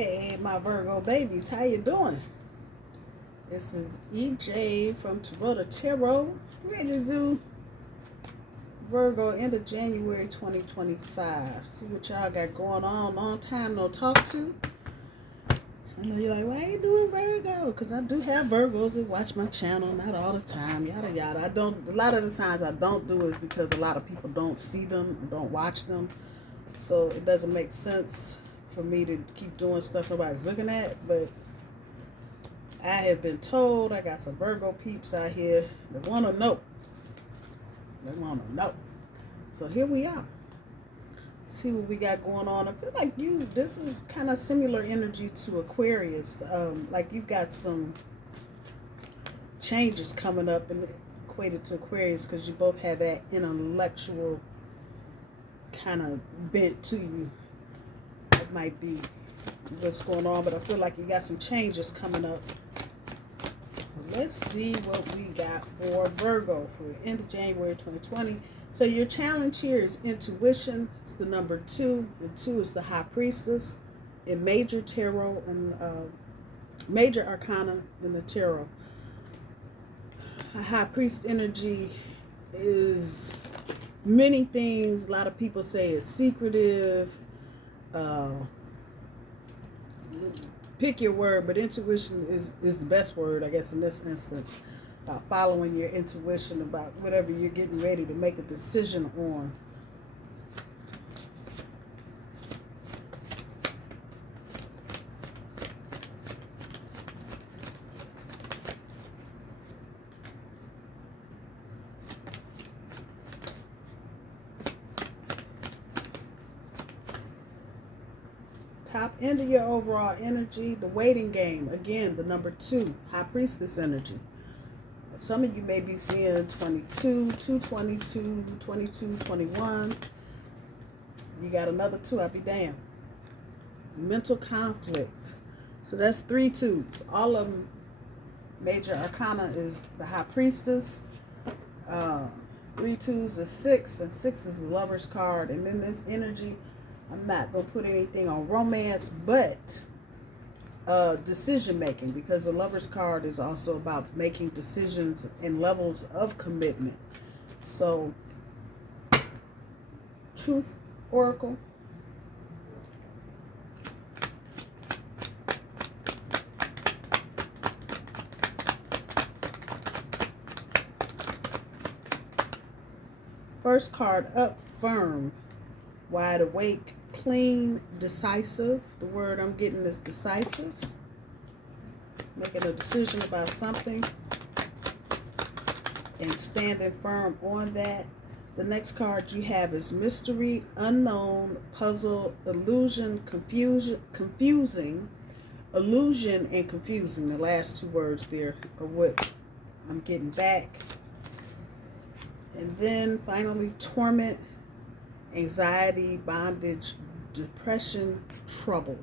Hey, my Virgo babies, how you doing? This is EJ from Taurota Tarot. Ready to do Virgo end of January 2025. See what y'all got going on. Long time no talk to. I know you're like, why are you doing Virgo? Because I do have Virgos that watch my channel, not all the time, yada yada. A lot of the times I don't do it because a lot of people don't see them, don't watch them. So it doesn't make sense for me to keep doing stuff nobody's looking at. But I have been told I got some Virgo peeps out here that want to know. They want to know. So here we are. See what we got going on. I feel like this is kind of similar energy to Aquarius. Like you've got some changes coming up and equated to Aquarius because you both have that intellectual kind of bent to you. It might be what's going on, but I feel like you got some changes coming up. Let's see what we got for Virgo for the end of January 2020. So your challenge here is intuition. It's the number 2, and 2 is the High Priestess in Major Tarot and Major Arcana in the Tarot. A High Priest energy is many things. A lot of people say it's secretive. Pick your word, but intuition is the best word, I guess, in this instance. About following your intuition about whatever you're getting ready to make a decision on. Top end of your overall energy, the waiting game. Again, the number 2, High Priestess energy. Some of you may be seeing 22, 222, 22, 21. You got another 2, I'll be damned. Mental conflict. So that's 3 2s. All of them, Major Arcana is the High Priestess. 3 2s is 6, and 6 is the Lover's card. And then this energy, I'm not going to put anything on romance, but decision making, because the Lover's card is also about making decisions and levels of commitment. So, Truth Oracle. First card up, firm, wide awake, clean, decisive. The word I'm getting is decisive. Making a decision about something and standing firm on that. The next card you have is mystery, unknown, puzzle, illusion, confusing, illusion, and confusing. The last 2 words there are what I'm getting back. And then finally, torment, anxiety, bondage, depression, troubled.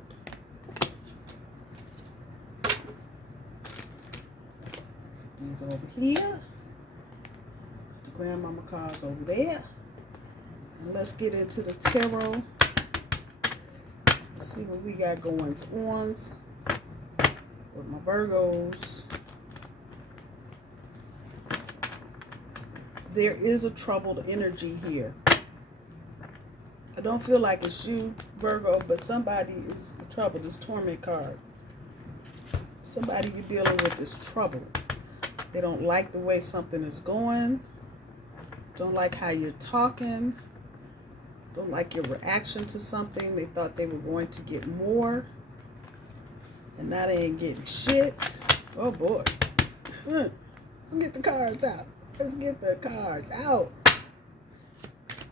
These over here. The grandmama cards over there. And let's get into the tarot. Let's see what we got going on with my Virgos. There is a troubled energy here. I don't feel like it's you, Virgo, but somebody is troubled. This torment card. Somebody you're dealing with is troubled. They don't like the way something is going. Don't like how you're talking. Don't like your reaction to something. They thought they were going to get more. And now they ain't getting shit. Oh boy. Let's get the cards out. Let's get the cards out.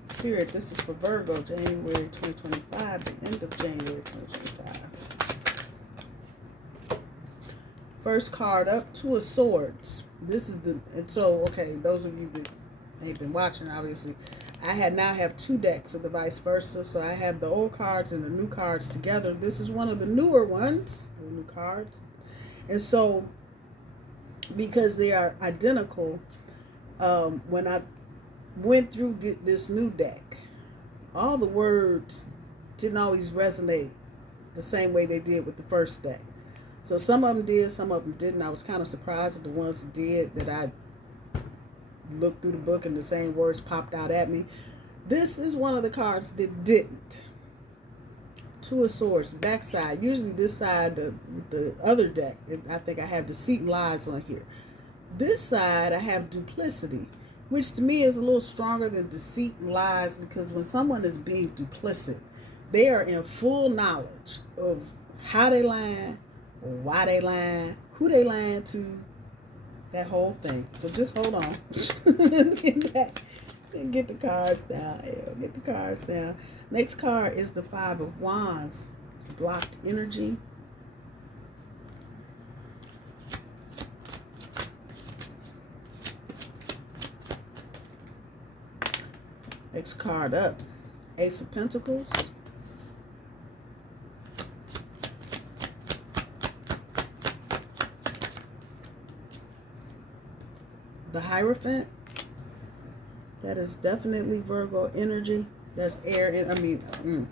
Spirit, this is for Virgo, January 2025, the end of January 2025. First card up, 2 of Swords. This is the, and so, okay, those of you that ain't been watching, obviously, I now have 2 decks of the vice versa. So I have the old cards and the new cards together. This is one of the newer ones, the new cards. And so, because they are identical, when I went through this new deck, all the words didn't always resonate the same way they did with the first deck. So some of them did, some of them didn't. I was kind of surprised at the ones that did, that I looked through the book and the same words popped out at me. This is one of the cards that didn't. Two of Swords, backside. Usually this side, the other deck, I think I have Deceit and Lies on here. This side, I have Duplicity, which to me is a little stronger than Deceit and Lies, because when someone is being duplicit, they are in full knowledge of how they lying, why they lying, who they lying to, that whole thing. So just hold on. Let's get back and get the cards down. Get the cards down. Next card is the Five of Wands, blocked energy. Next card up, Ace of Pentacles. The Hierophant. That is definitely Virgo energy. That's air.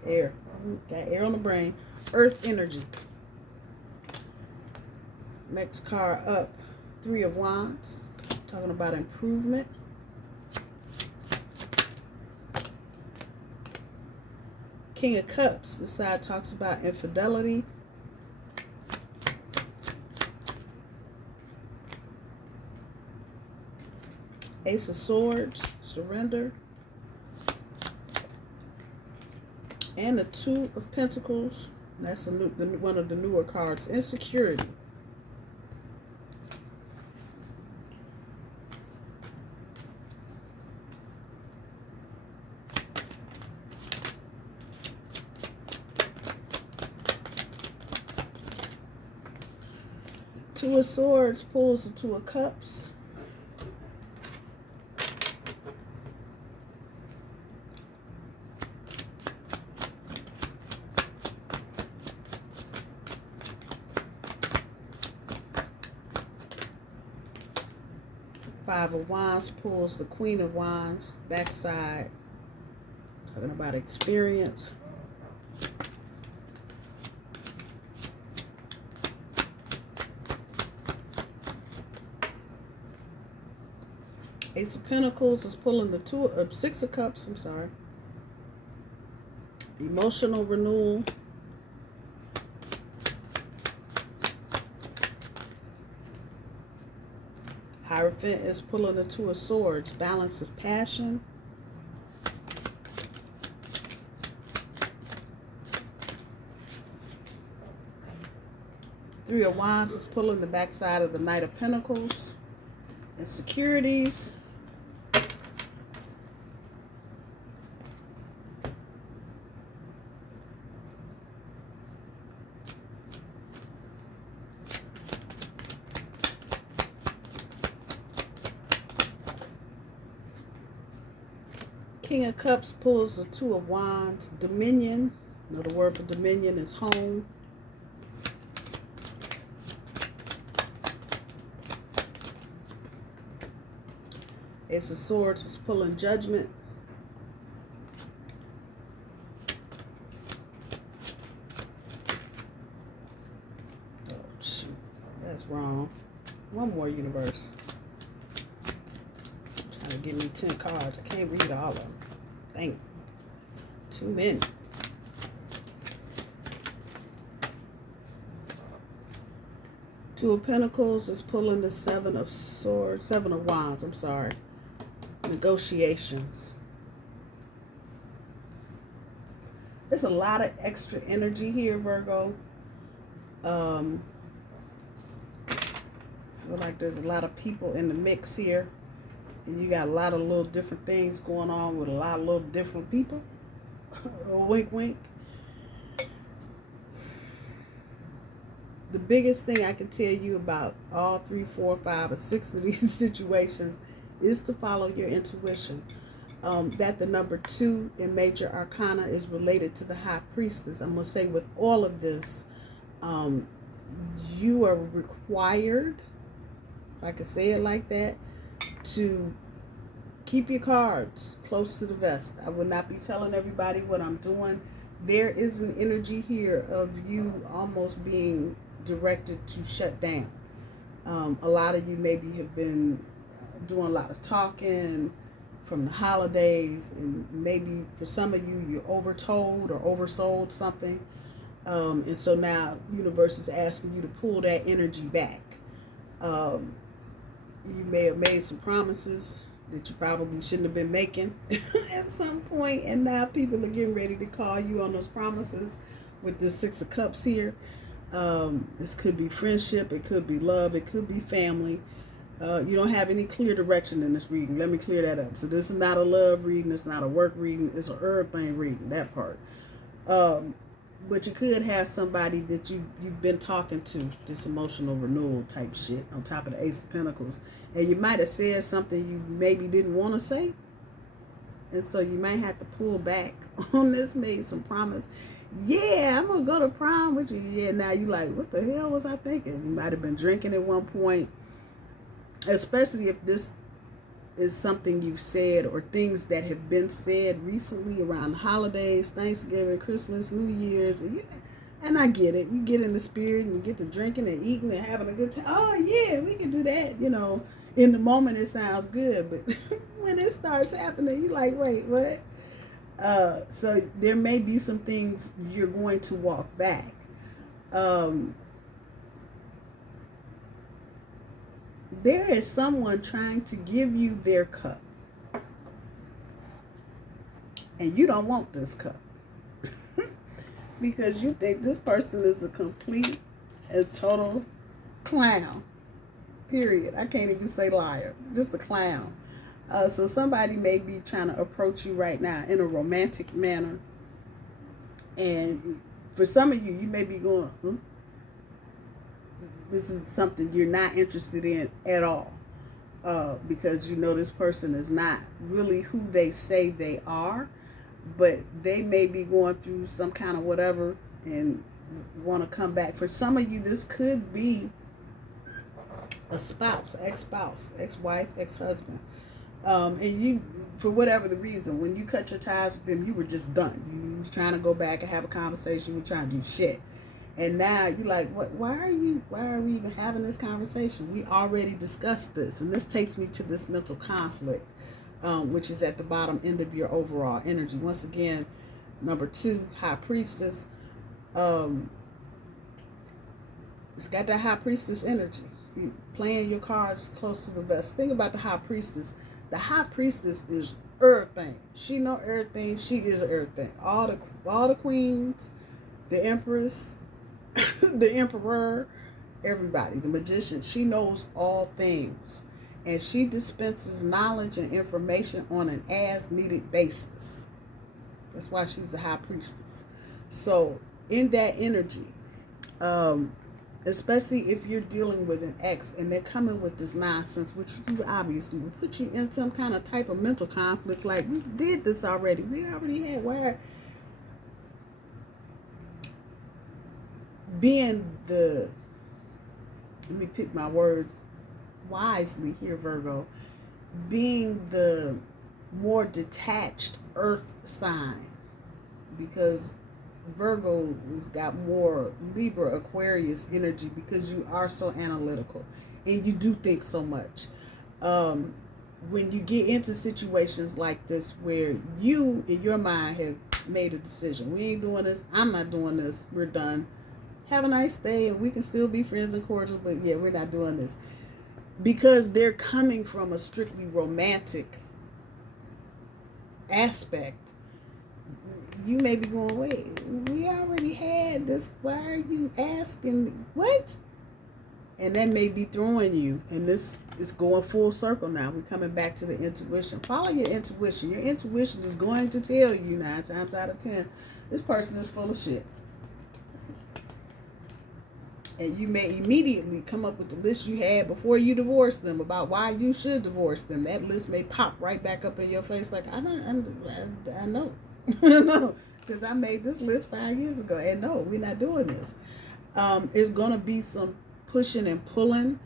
Air. Got air on the brain. Earth energy. Next card up, Three of Wands. Talking about improvement. King of Cups. This side talks about infidelity. Ace of Swords, surrender. And the Two of Pentacles. That's one of the newer cards, insecurity. Two of Swords pulls the Two of Cups. Five of Wands pulls the Queen of Wands, backside, talking about experience. Ace of Pentacles is pulling the Six of Cups, I'm sorry. Emotional renewal. Hierophant is pulling the Two of Swords, balance of passion. Three of Wands is pulling the backside of the Knight of Pentacles. Insecurities. King of Cups pulls the Two of Wands, dominion. Another word for dominion is home. Ace of Swords is pulling judgment. Oh, shoot. That's wrong. One more, universe. Trying to give me 10 cards. I can't read all of them. Dang. Too many. Two of Pentacles is pulling the Seven of Swords, Seven of Wands, I'm sorry. Negotiations. There's a lot of extra energy here, Virgo. I feel like there's a lot of people in the mix here. And you got a lot of little different things going on with a lot of little different people. Wink, wink. The biggest thing I can tell you about all 3, 4, 5, and 6 of these situations is to follow your intuition. That the number 2 in Major Arcana is related to the High Priestess. I'm going to say with all of this, you are required, if I could say it like that, to keep your cards close to the vest. I would not be telling everybody what I'm doing. there is an energy here of you almost being directed to shut down. A lot of you maybe have been doing a lot of talking from the holidays, and maybe for some of you, you're overtold or oversold something. And so now universe is asking you to pull that energy back. You may have made some promises that you probably shouldn't have been making at some point, and now people are getting ready to call you on those promises with this Six of Cups here. This could be friendship, it could be love, it could be family. You don't have any clear direction in this reading. Let me clear that up. So this is not a love reading, it's not a work reading, it's an everything reading, that part. But you could have somebody that you've been talking to, this emotional renewal type shit on top of the Ace of Pentacles. And you might have said something you maybe didn't want to say. And so you might have to pull back on this, made some promise. Yeah, I'm going to go to prom with you. Yeah, now you like, what the hell was I thinking? You might have been drinking at one point. Especially if this is something you've said or things that have been said recently around holidays, Thanksgiving, Christmas, New Year's. And I get it. You get in the spirit and you get to drinking and eating and having a good time. Oh, yeah, we can do that. You know, in the moment it sounds good. But when it starts happening, you're like, wait, what? So there may be some things you're going to walk back. There is someone trying to give you their cup. And you don't want this cup. Because you think this person is a complete and total clown. Period. I can't even say liar. Just a clown. So somebody may be trying to approach you right now in a romantic manner. And for some of you, you may be going, this is something you're not interested in at all. Because you know this person is not really who they say they are. But they may be going through some kind of whatever and want to come back. For some of you, this could be a spouse, ex-spouse, ex-wife, ex-husband. And you, for whatever the reason, when you cut your ties with them, you were just done. You was trying to go back and have a conversation. You were trying to do shit. And now you're like, what? Why are we even having this conversation? We already discussed this. And this takes me to this mental conflict, which is at the bottom end of your overall energy. Once again, number 2, High Priestess. It's got that High Priestess energy. You playing your cards close to the vest. Think about the High Priestess. The High Priestess is everything. She know everything. She is everything. All the queens, the Empress, the Emperor, everybody, the Magician. She knows all things. And she dispenses knowledge and information on an as-needed basis. That's why she's a High Priestess. So, in that energy, especially if you're dealing with an ex and they're coming with this nonsense, which obviously will put you in some kind of type of mental conflict, like, we did this already. We already had, why? Being the, let me pick my words wisely here, Virgo, being the more detached earth sign, because Virgo has got more Libra, Aquarius energy, because you are so analytical and you do think so much. When you get into situations like this where you in your mind have made a decision, we ain't doing this, I'm not doing this, we're done, have a nice day, and we can still be friends and cordial, but yeah, we're not doing this. Because they're coming from a strictly romantic aspect, you may be going, wait, we already had this, why are you asking me? What? And that may be throwing you, and this is going full circle now. We're coming back to the intuition. Follow your intuition. Your intuition is going to tell you 9 times out of 10, this person is full of shit. And you may immediately come up with the list you had before you divorced them about why you should divorce them. That list may pop right back up in your face like, I know. No, because I made this list 5 years ago. And no, we're not doing this. It's going to be some pushing and pulling,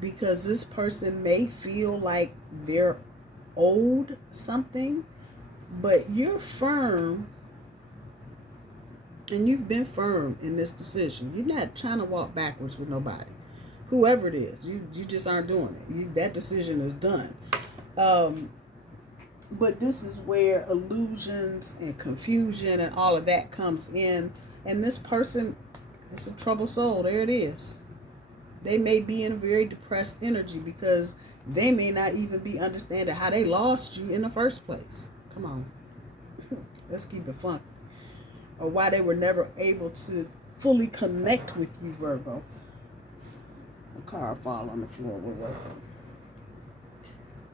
because this person may feel like they're owed something, but you're firm And you've been firm in this decision. You're not trying to walk backwards with nobody. Whoever it is, you just aren't doing it. That decision is done. But this is where illusions and confusion and all of that comes in. And this person, it's a troubled soul. There it is. They may be in a very depressed energy because they may not even be understanding how they lost you in the first place. Come on. Let's keep it funky. Or why they were never able to fully connect with you, Virgo. A car fall on the floor. Where was it?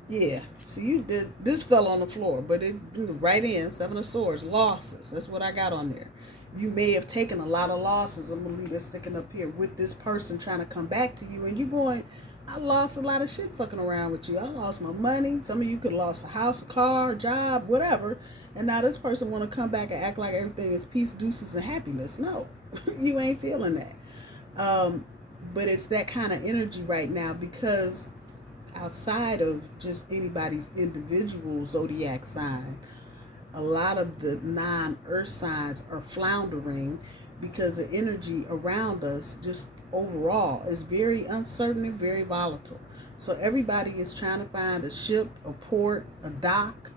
Yeah. So you did. This fell on the floor, but it right in. 7 of Swords. Losses. That's what I got on there. You may have taken a lot of losses. I'm going to leave it sticking up here with this person trying to come back to you. And you're going, I lost a lot of shit fucking around with you. I lost my money. Some of you could have lost a house, a car, a job, whatever. And now this person want to come back and act like everything is peace, deuces, and happiness. No, you ain't feeling that. But it's that kind of energy right now because outside of just anybody's individual zodiac sign, a lot of the non-earth signs are floundering because the energy around us just overall is very uncertain and very volatile. So everybody is trying to find a ship, a port, a dock,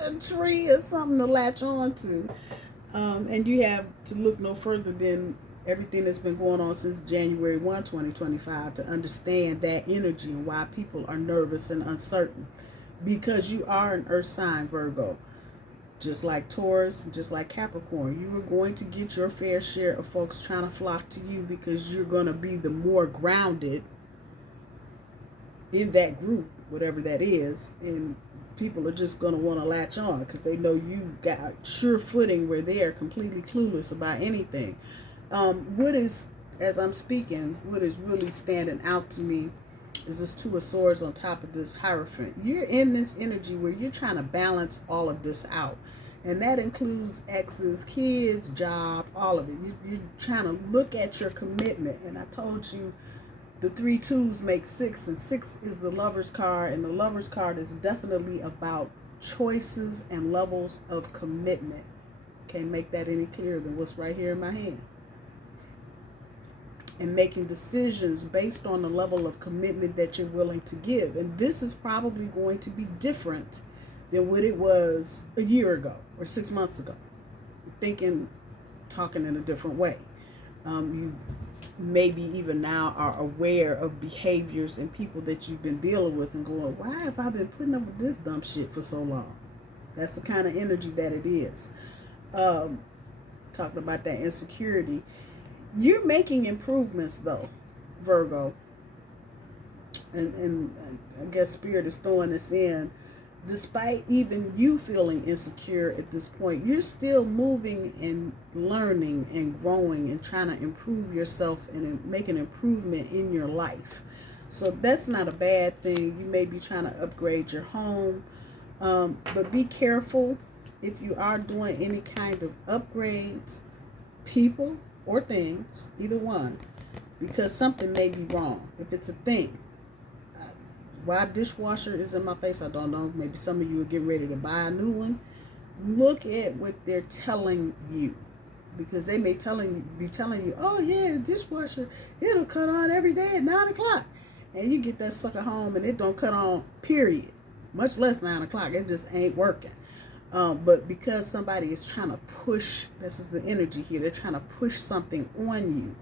a tree, or something to latch on to. And you have to look no further than everything that's been going on since January 1, 2025 to understand that energy and why people are nervous and uncertain. Because you are an earth sign, Virgo. Just like Taurus, just like Capricorn, you are going to get your fair share of folks trying to flock to you because you're going to be the more grounded in that group, whatever that is. And people are just going to want to latch on because they know you got sure footing where they are completely clueless about anything. What is, as I'm speaking, what is really standing out to me is this 2 of Swords on top of this Hierophant. You're in this energy where you're trying to balance all of this out. And that includes exes, kids, job, all of it. You're trying to look at your commitment. And I told you the 3 2s make 6. And 6 is the Lover's card. And the Lover's card is definitely about choices and levels of commitment. Can't make that any clearer than what's right here in my hand. And making decisions based on the level of commitment that you're willing to give. And this is probably going to be different than what it was a year ago or 6 months ago. Talking in a different way. You maybe even now are aware of behaviors and people that you've been dealing with and going, why have I been putting up with this dumb shit for so long? That's the kind of energy that it is. Talking about that insecurity. You're making improvements though, Virgo. And I guess Spirit is throwing this in. Despite even you feeling insecure at this point, you're still moving and learning and growing and trying to improve yourself and make an improvement in your life. So that's not a bad thing. You may be trying to upgrade your home, but be careful if you are doing any kind of upgrades, people or things, either one, because something may be wrong. If it's a thing, why dishwasher is in my face, I don't know. Maybe some of you are getting ready to buy a new one. Look at what they're telling you, because they may be telling you, oh yeah, dishwasher, it'll cut on every day at 9 o'clock, and you get that sucker home and it don't cut on, period, much less 9 o'clock. It just ain't working. But because somebody is trying to push, this is the energy here, they're trying to push something on you,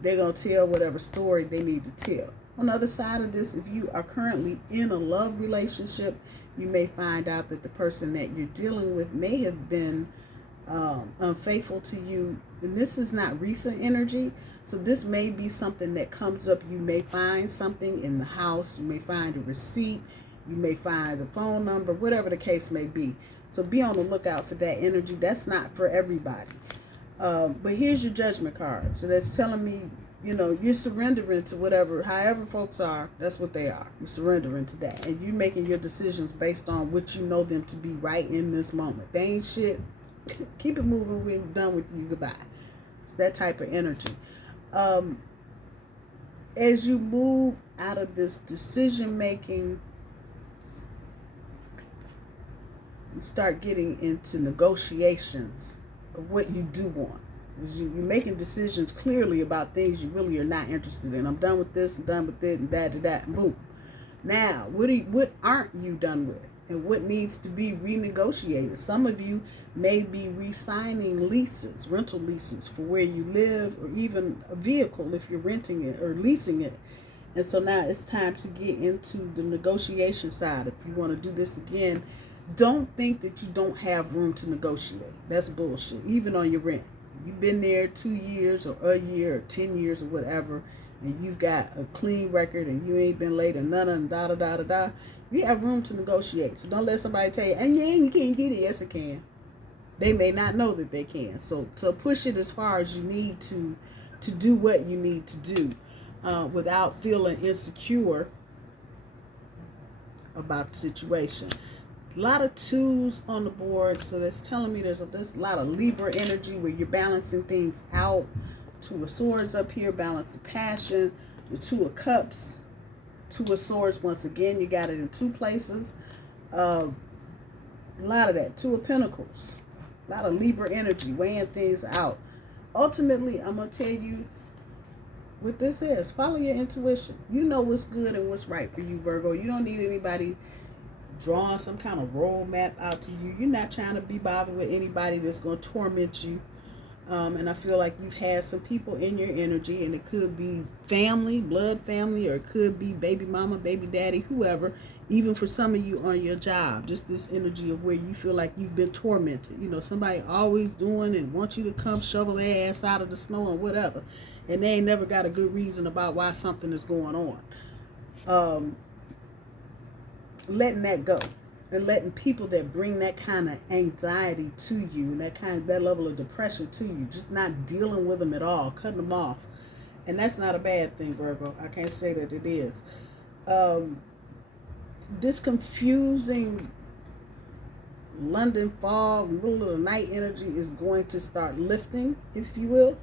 they're going to tell whatever story they need to tell. On the other side of this, if you are currently in a love relationship, you may find out that the person that you're dealing with may have been unfaithful to you. And this is not recent energy. So this may be something that comes up. You may find something in the house. You may find a receipt. You may find a phone number, whatever the case may be. So be on the lookout for that energy. That's not for everybody. But here's your Judgment card. So that's telling me, you know, you're surrendering to whatever, however folks are, that's what they are. You're surrendering to that. And you're making your decisions based on what you know them to be right in this moment. They ain't shit. Keep it moving. We're done with you. Goodbye. It's that type of energy. As you move out of this decision making, you start getting into negotiations of what you do want. You're making decisions clearly about things you really are not interested in. I'm done with this, I'm done with it, and that, and boom. Now, what aren't you done with? And what needs to be renegotiated? Some of you may be re-signing leases, rental leases for where you live, or even a vehicle if you're renting it or leasing it. And so now it's time to get into the negotiation side. If you want to do this again, don't think that you don't have room to negotiate. That's bullshit. Even on your rent. You've been there 2 years or a year or 10 years or whatever, and you've got a clean record and you ain't been late or none of da da da da da. You have room to negotiate. So don't let somebody tell you, and yeah, you can't get it. Yes, it can. They may not know that they can. So push it as far as you need to do what you need to do without feeling insecure about the situation. A lot of twos on the board, so that's telling me there's a lot of Libra energy where you're balancing things out. Two of Swords up here, balance of passion. The Two of Cups, Two of Swords. Once again, you got it in two places. A lot of that. Two of Pentacles. A lot of Libra energy, weighing things out. Ultimately, I'm going to tell you what this is. Follow your intuition. You know what's good and what's right for you, Virgo. You don't need anybody drawing some kind of roadmap out to you. You're not trying to be bothered with anybody that's going to torment you. And I feel like you've had some people in your energy, and it could be family, blood family, or it could be baby mama, baby daddy, whoever. Even for some of you on your job, just this energy of where you feel like you've been tormented. You know, somebody always doing and wants you to come shovel their ass out of the snow and whatever. And they ain't never got a good reason about why something is going on. Letting that go, and letting people that bring that kind of anxiety to you, that level of depression to you, just not dealing with them at all, cutting them off. And that's not a bad thing, Virgo. I can't say that it is. This confusing London fog, middle of the night energy is going to start lifting, if you will.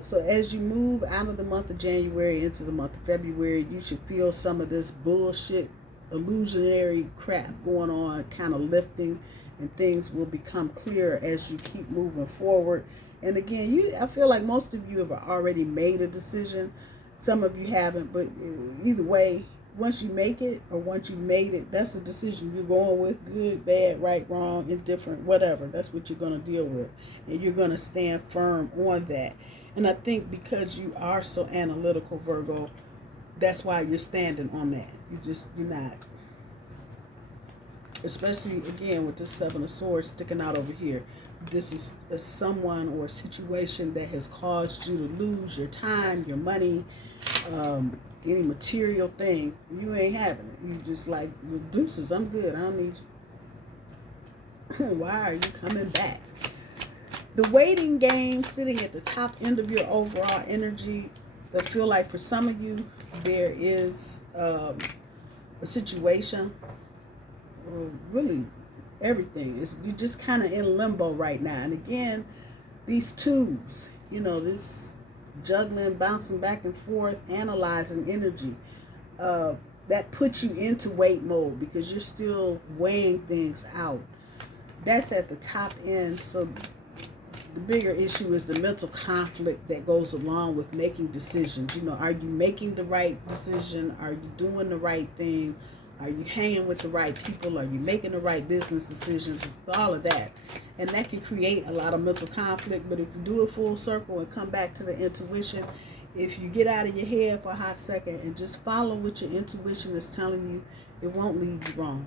So as you move out of the month of January into the month of February, you should feel some of this bullshit, illusionary crap going on kind of lifting, and things will become clearer as you keep moving forward. And again, I feel like most of you have already made a decision. Some of you haven't, but either way, once you make it, or once you made it, that's a decision you're going with. Good, bad, right, wrong, indifferent, whatever. That's what you're going to deal with, and you're going to stand firm on that. And I think because you are so analytical, Virgo, that's why you're standing on that. You're not. Especially, again, with the Seven of Swords sticking out over here. This is someone or a situation that has caused you to lose your time, your money, any material thing. You ain't having it. You just like, deuces, I'm good. I don't need you. Why are you coming back? The waiting game sitting at the top end of your overall energy. I feel like for some of you, there is a situation, or really everything. You're just kind of in limbo right now. And again, these twos, you know, this juggling, bouncing back and forth, analyzing energy, that puts you into wait mode because you're still weighing things out. That's at the top end. So the bigger issue is the mental conflict that goes along with making decisions. You know, are you making the right decision? Are you doing the right thing? Are you hanging with the right people? Are you making the right business decisions? All of that. And that can create a lot of mental conflict. But if you do a full circle and come back to the intuition, if you get out of your head for a hot second and just follow what your intuition is telling you, it won't lead you wrong.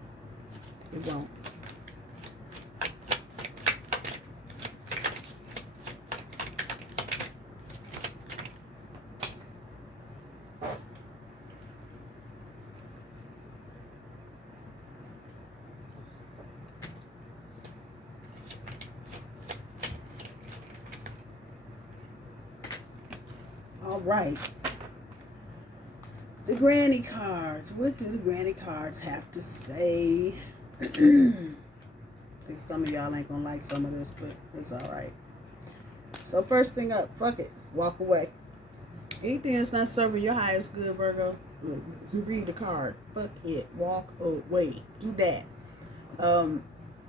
It won't. All right. The granny cards. What do the granny cards have to say? I think some of y'all ain't gonna like some of this, but it's all right. So first thing up, fuck it. Walk away. Anything that's not serving your highest good, Virgo, you read the card. Fuck it. Walk away. Do that.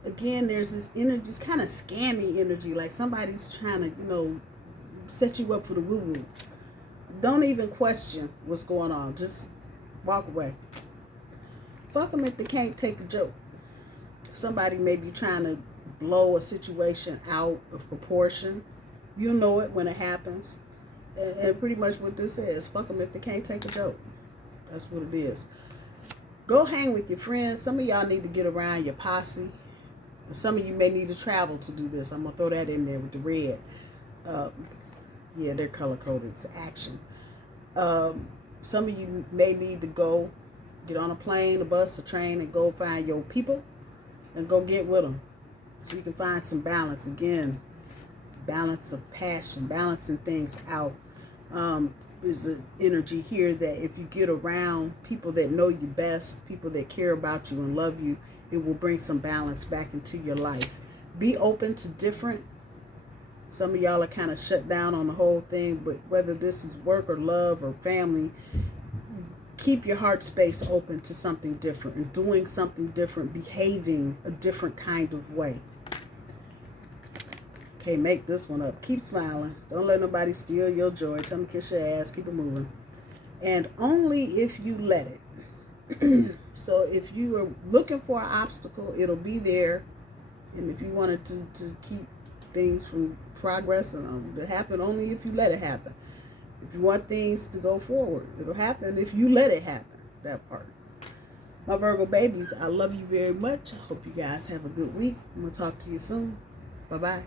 again, there's this energy, it's kind of scammy energy, like somebody's trying to, you know, set you up for the woo-woo. Don't even question what's going on. Just walk away. Fuck them if they can't take a joke. Somebody may be trying to blow a situation out of proportion. You'll know it when it happens. And pretty much what this is, fuck them if they can't take a joke. That's what it is. Go hang with your friends. Some of y'all need to get around your posse. Some of you may need to travel to do this. I'm going to throw that in there with the red. Yeah, they're color-coded. It's action. Some of you may need to go get on a plane, a bus, a train, and go find your people and go get with them. So you can find some balance. Again, balance of passion, balancing things out. There's an energy here that if you get around people that know you best, people that care about you and love you, it will bring some balance back into your life. Be open to different. Some of y'all are kind of shut down on the whole thing, but whether this is work or love or family, keep your heart space open to something different and doing something different, behaving a different kind of way. Okay, make this one up. Keep smiling. Don't let nobody steal your joy. Tell them to kiss your ass. Keep it moving. And only if you let it. So if you are looking for an obstacle, it'll be there. And if you wanted to keep things from progressing, to happen only if you let it happen. If you want things to go forward, it'll happen if you let it happen. That part. My Virgo babies, I love you very much. I hope you guys have a good week. I'm going to talk to you soon. Bye-bye.